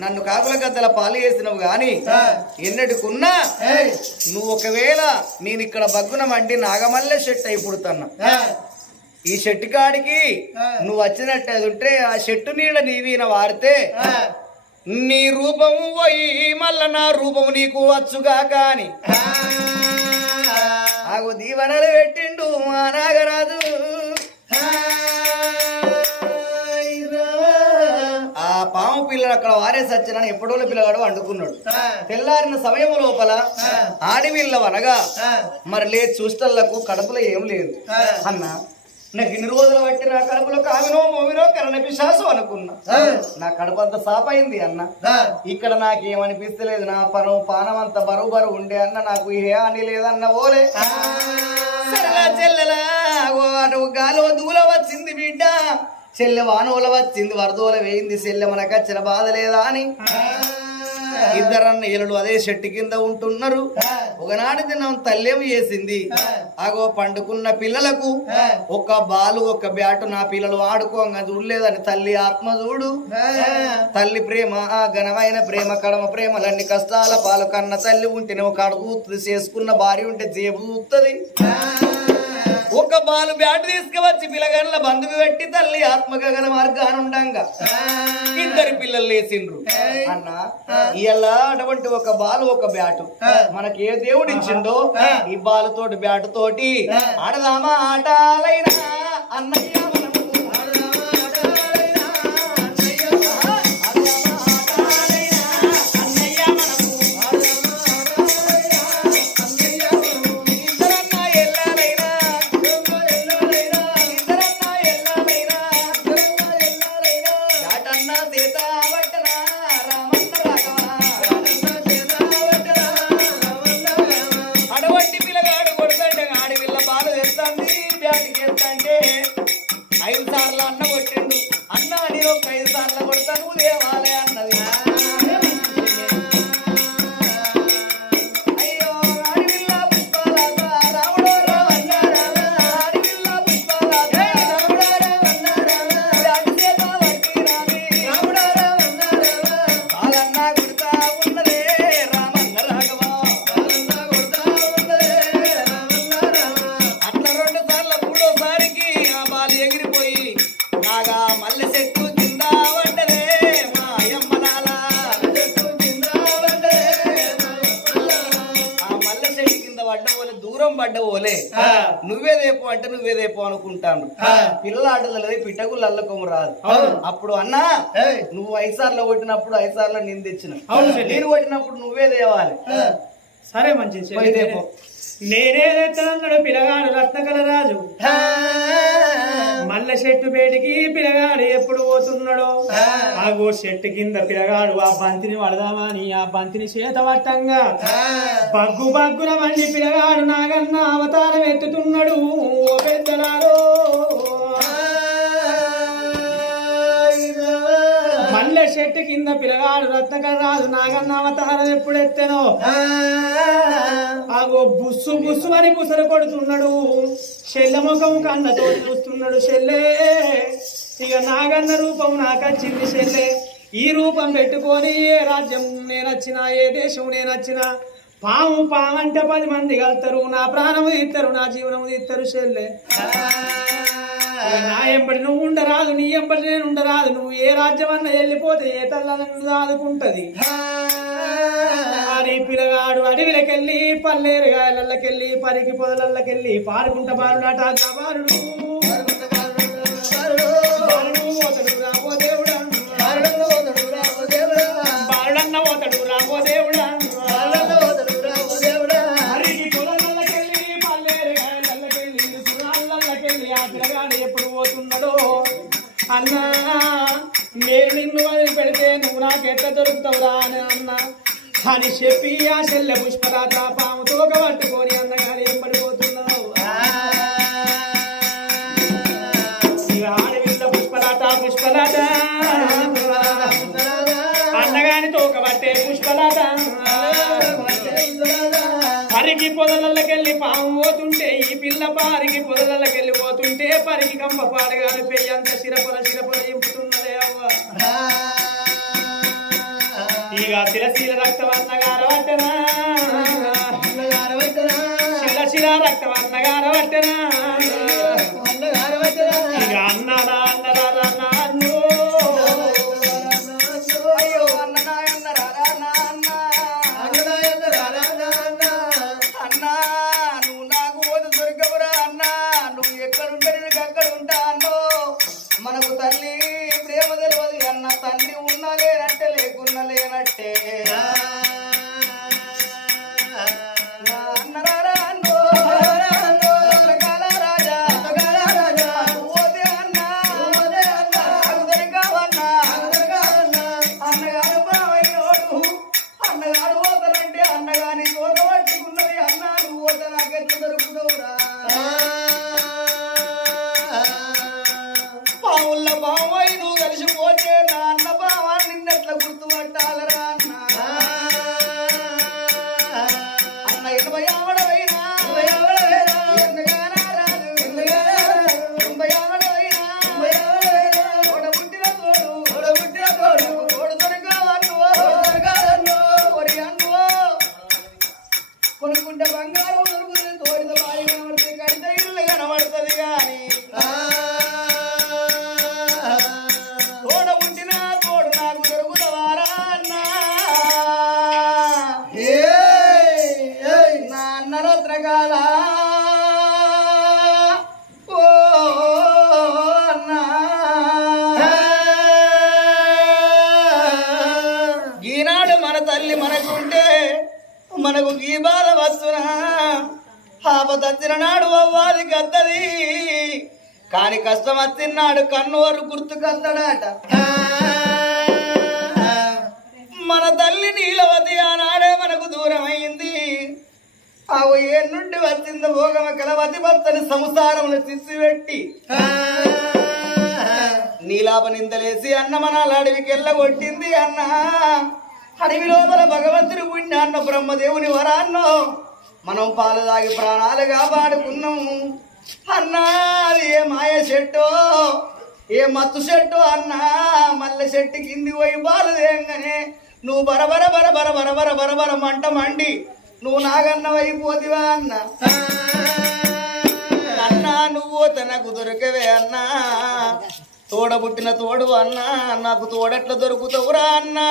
నన్ను కాకుల గద్దల పాలు చేసినవు గాని ఎన్నటికున్నా నువ్వు ఒకవేళ నేను ఇక్కడ బగ్గున మండి నాగమల్లె షెట్ అయి పుడుతున్నా. ఈ షెట్టు కాడికి నువ్వు వచ్చినట్టు అది ఉంటే ఆ చెట్టు నీళ్ళ నీవీన వారితే నీ రూపము పోయి మళ్ళా నా రూపము నీకు వచ్చుగా కాని. ఆగు దీవెనలు పెట్టిండు మా నాగరాజు. పిల్లలు అక్కడ వారేసి వచ్చిన ఎప్పుడో పిల్లగాడు వండుకున్నాడు. తెల్లారిన సమయం లోపల ఆడివిల్ల అనగా మరి లేదు చూస్తలకు కడుపులో ఏం లేదు. అన్న నాకు ఇన్ని రోజులు బట్టి నా కడుపులో కామినో మోమినో కరణ పిశాసు అనుకున్నా. నా కడుపు అంత సాపైంది అన్న. ఇక్కడ నాకేమనిపిస్తలేదు నా పను పానం అంత బరువు బరువు ఉండే అన్న నాకు ఏ అని లేదన్న ఓలే. చెల్లెలా గాలో దూల వచ్చింది బిడ్డ. చెల్లె వానోల వచ్చింది వరదోల వేయింది చెల్లె మనకు బాధ లేదా అని. ఇద్దరన్న ఏలుడు అదే చెట్టు కింద ఉంటున్నారు. ఒకనాడు దినం తల్లేమి చేసింది అగో పండుకున్న పిల్లలకు ఒక బాలు ఒక బ్యాటు నా పిల్లలు ఆడుకోంగా చూడలేదని. తల్లి ఆత్మ చూడు. తల్లి ప్రేమ ఆ ఘనమైన ప్రేమ కడమ ప్రేమలన్ని కష్టాల పాలు కన్న తల్లి ఉంటేనే ఒక అడుగు చేసుకున్న భార్య ఉంటే జేబు చూస్తుంది ఒక బాలు బ్యాట్ తీసుకువచ్చి పిల్లగాళ్ళ బంధువు పెట్టి తల్లి ఆత్మగగన మార్గాన ఉండంగా. ఇద్దరు పిల్లలు లేచిండ్రు. అన్న ఇలా అటువంటి ఒక బాలు ఒక బ్యాటు. మనకి ఏ దేవుడు ఇచ్చిండో ఈ బాలు తోటి బ్యాటు తోటి ఆడదామా ఆటాలైనా అన్నయ్య. అనుకుంటాను. పిల్లల ఆటలలో పిట్టగుళ్ళు అల్లకం రాదు. అప్పుడు అన్నా నువ్వు ఐసార్లో కొట్టినప్పుడు ఐసార్లో నేను తెచ్చిన. నేను కొట్టినప్పుడు నువ్వే తేవాలి. సరే తేపో. నేనే తెత్తనన్నాడు పిల్లగాడు రత్నకల రాజు. మల్ల చెట్టు బయటికి పిల్లగాడు ఎప్పుడు పోతున్నాడో? ఆగో చెట్టు కింద పిల్లగాడు ఆ బంతిని పడదామని ఆ బంతిని చేత పట్టంగా. బగ్గు బగ్గున మండి పిల్లగాడు నాగన్న అవతారం ఎత్తుతున్నాడు ఓ పెద్దలారో. చెట్టు కింద పిల్లగాడు రత్నకల రాజు నాగన్న అవతారం ఎప్పుడు ఎత్తెనో ఆగో బుస్సు బుస్సు అని బుసలు కొడుతున్నాడు. చెల్లె ముఖం కన్నతో చూస్తున్నాడు చెల్లె. ఇక నాగన్న రూపం నాకచ్చింది చెల్లె. ఈ రూపం పెట్టుకొని ఏ రాజ్యం నేనొచ్చినా ఏ దేశం నేనొచ్చినా పాము పామంటే పది మంది కలుతారు. నా ప్రాణము తీస్తారు నా జీవనము తీస్తారు చెల్లె. నా ఎంబడి నువ్వు ఉండరాదు నీ ఎంబడి నేను ఉండరాదు. నువ్వు ఏ రాజ్యం అన్న వెళ్ళిపోతే ఏ తల్ల నన్ను ఆదుకుంటది అని పిల్లగాడు అడవిలకెళ్ళి పల్లేరుగాయలకెళ్ళి పరికి పొదలకెళ్ళి పారుకుంట బారుడాట బారుడు బారుడు పెడితే నాకెట్ట దొరుకుతావురా అని అన్న. అని చెప్పి ఆ చెల్లె పుష్పరాత పాము తోక పట్టుకొని అన్నగారు ఏం పడిపోతున్నావు ఆడవిల్ల పుష్పరాత పుష్పరాత అన్నగాని తోక పట్టే పుష్పరాత పరికి పొదలకెళ్ళి పాము పోతుంటే ఈ పిల్ల పారికి పొదలకెళ్ళి పోతుంటే పరికి కంప పాడగాను పెయ్యంత సిరపల సిరపల ఇంపుతుంది శిరశీల రక్తవర్ణగారవట్టనా శిల శిల రక్తవర్ణగారవట్టనా కష్టం కన్ను కన్నువారు గుర్తుకొస్తాడట. మన తల్లి నీలవతి ఆనాడే మనకు దూరమైంది. ఆవు ఏ నుండి వచ్చిందో భోగమ కలవతి భర్తని సంసారంలో తీసిపెట్టి నీలాప నిందలేసి అన్న మనాల అడవికి వెళ్ళగొట్టింది అన్న. అడవి లోపల భగవంతుడి అన్న బ్రహ్మదేవుని వరాన్నో. మనం పాలు తాగి ప్రాణాలు కాపాడుకున్నాము. అన్నా అది ఏ మాయ చెట్టు ఏ మత్తు చెట్టు అన్నా మల్లె చెట్టు కింది పోయి బాలదేంగానే నువ్వు బరబర బర బర బర మంట మండి నువ్వు నాగన్న అయిపోతివా అన్న. అన్నా నువ్వు తనకు దొరకవే అన్నా తోడ పుట్టిన తోడు అన్నా నాకు తోడెట్లా దొరుకుతావురా అన్నా.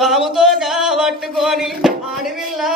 బాబుతో కాబట్టుకొని ఆడివిల్లా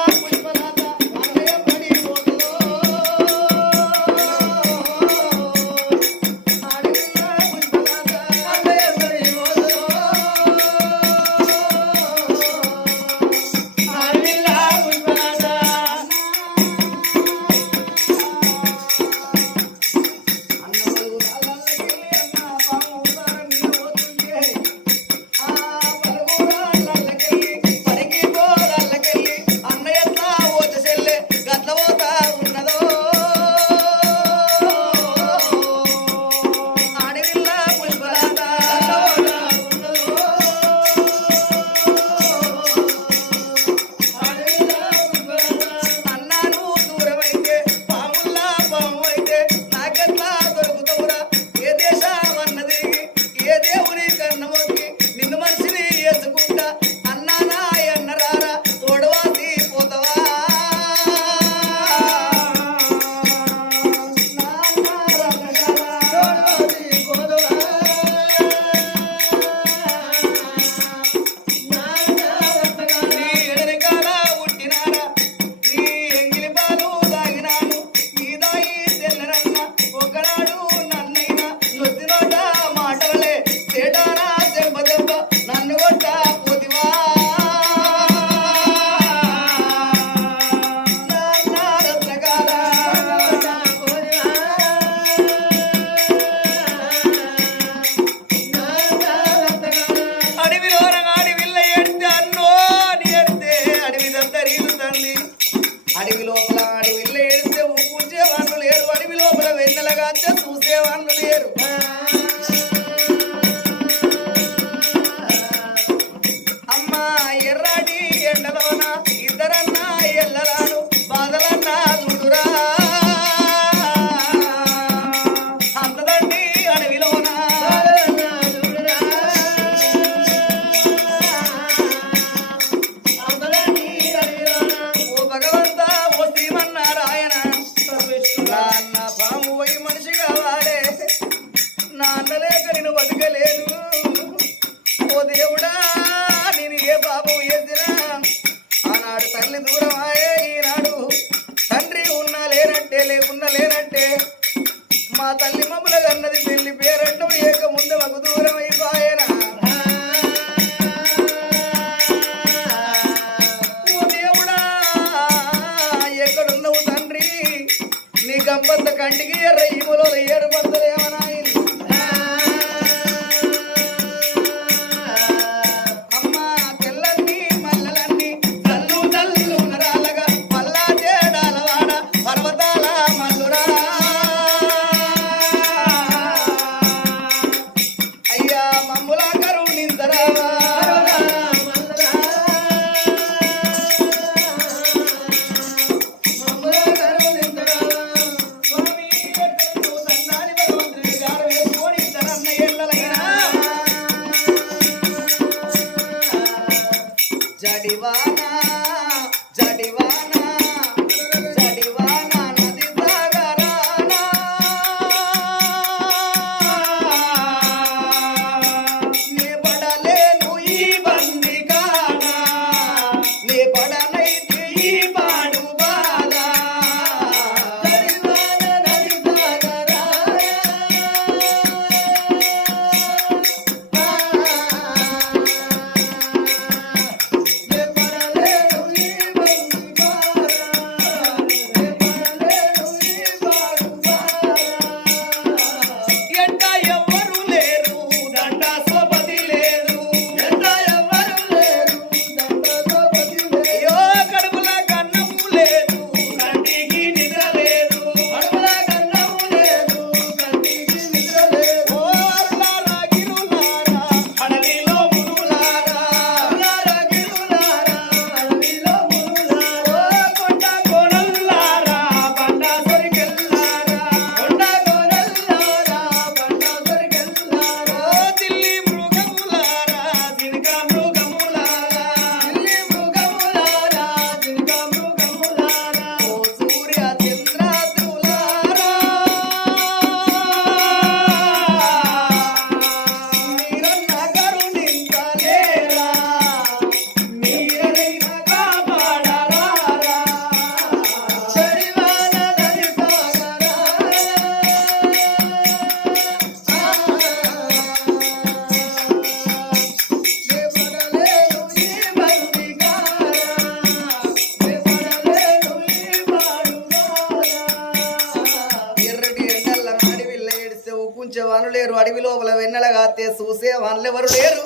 వానులెవరు లేరు.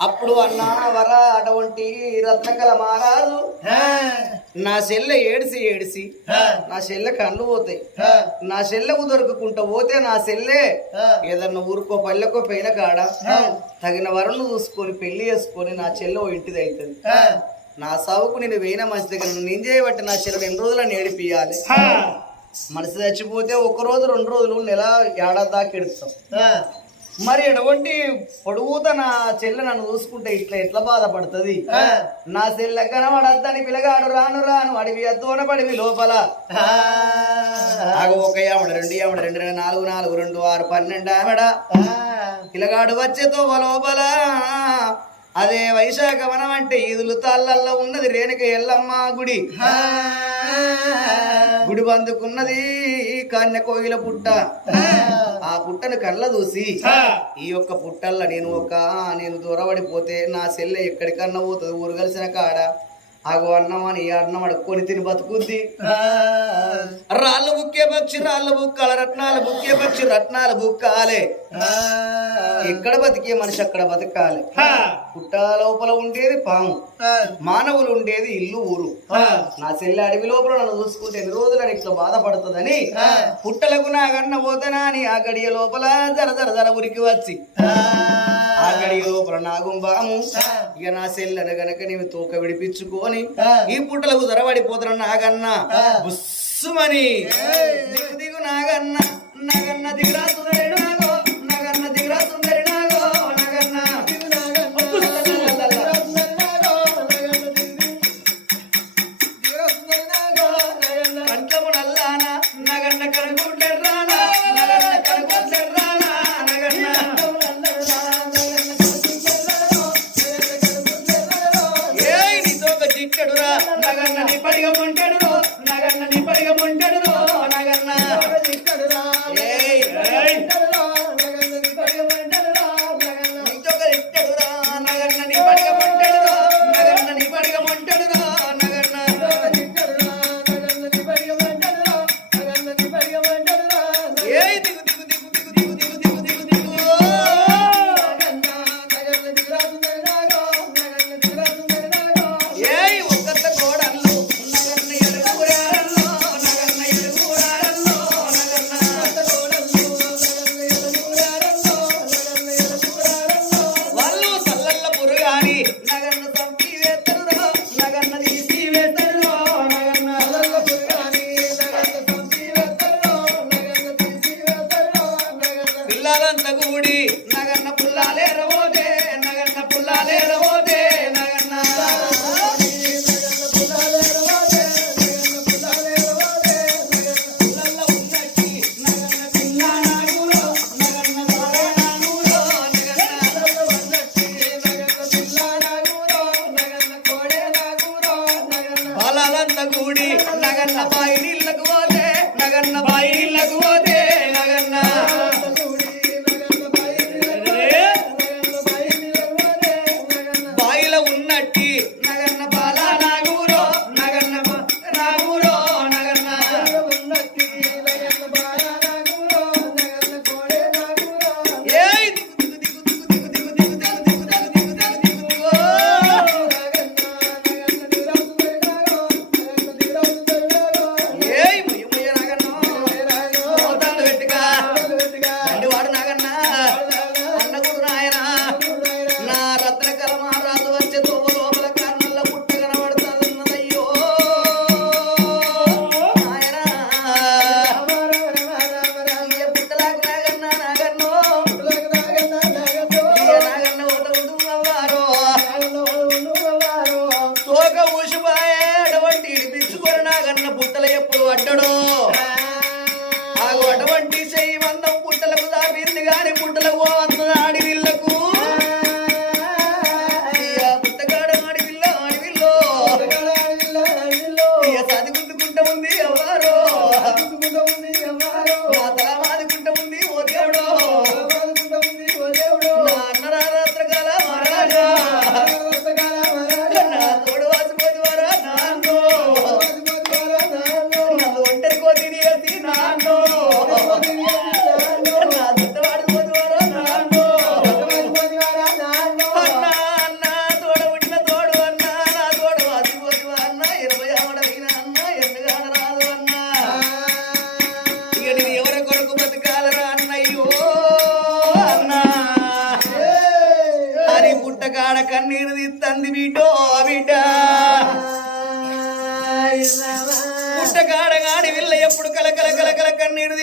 అప్పుడు అన్నా వర అటువంటి రత్నకల మారాదు నా చెల్లె ఏడిసి ఏడిసి నా చెల్లె కళ్ళు పోతాయి. నా చెల్లెకు దొరకకుండా పోతే నా చెల్లె ఏదన్నా ఊరుకో పల్లెకో పైన కాడ తగిన వరుణ్ణి చూసుకొని పెళ్ళి చేసుకొని నా చెల్లె ఓ ఇంటిది అవుతుంది నా సావుకు నేను వేయిన మంచి దగ్గర నేను చేయబట్టి నా చెల్లెడు ఎన్ని రోజులు నేడిపియాలి మనసు చచ్చిపోతే ఒక రోజు రెండు రోజులు నెల ఏడాది దాకా ఎడుస్తాం మరి ఎటువంటి పొడుగుత నా చెల్లె నన్ను చూసుకుంటే ఇట్లా ఎట్లా బాధపడుతుంది? నా చెల్లె కనబడద్దని పిలగాడు రాను రాను అడివి అద్దోన పడివి లోపల. ఒక ఆమెడ రెండు ఆమెడ రెండు రెండు నాలుగు నాలుగు రెండు ఆరు పన్నెండు ఆమెడ పిలగాడు వచ్చే తోవ లోపల. అదే వైశాఖ వనం అంటే ఈదులు తాళ్ళల్లో ఉన్నది రేణుక ఎల్లమ్మ గుడి. గుడి బందుకున్నది కన్య కోయిల పుట్ట. ఆ పుట్టను కళ్ళ చూసి ఈ యొక్క పుట్టల్ల నేను ఒక నేను దూరపడిపోతే నా చెల్లె ఎక్కడికన్నా పోతుంది ఊరు కలిసిన కాడ. ఆగో అన్నం అని ఈ అన్నం అడుక్కొని తిని బతుకుద్ది. రాళ్ళు బుక్కే పక్షి రాళ్ళు బుక్కాల రత్నాలు బుక్కే పక్షి రత్నాలు బుక్కాలే. ఎక్కడ బతికే మనిషి అక్కడ బతకాలి? పుట్ట లోపల ఉండేది పాము. మానవులు ఉండేది ఇల్లు ఊరు. నా చెల్లి అడవి లోపల నన్ను చూసుకుంటే ఎన్ని రోజులు అని ఇట్లా బాధపడుతుందని పుట్టలకు నా గన్న పోతనా అని ఆ గడియ లోపల జర జర జర ఉరికి వచ్చి. ఆ గడియ లోపల నాగుంబాము ఇక నా చెల్లెను గనక నీవు తూక విడిపించుకొని ఈ పుట్టలకు జరబడిపోతున్న నాగన్న బుస్సుమని. దిగు దిగు నాగన్న. నాగన్న సుందరి కన్న పుట్టల ఎప్పుడు అడ్డడో? ఆగు అటువంటి చేయమందం పుట్టలకు దాపింది గాని పుట్టలకు పోవన్నాడు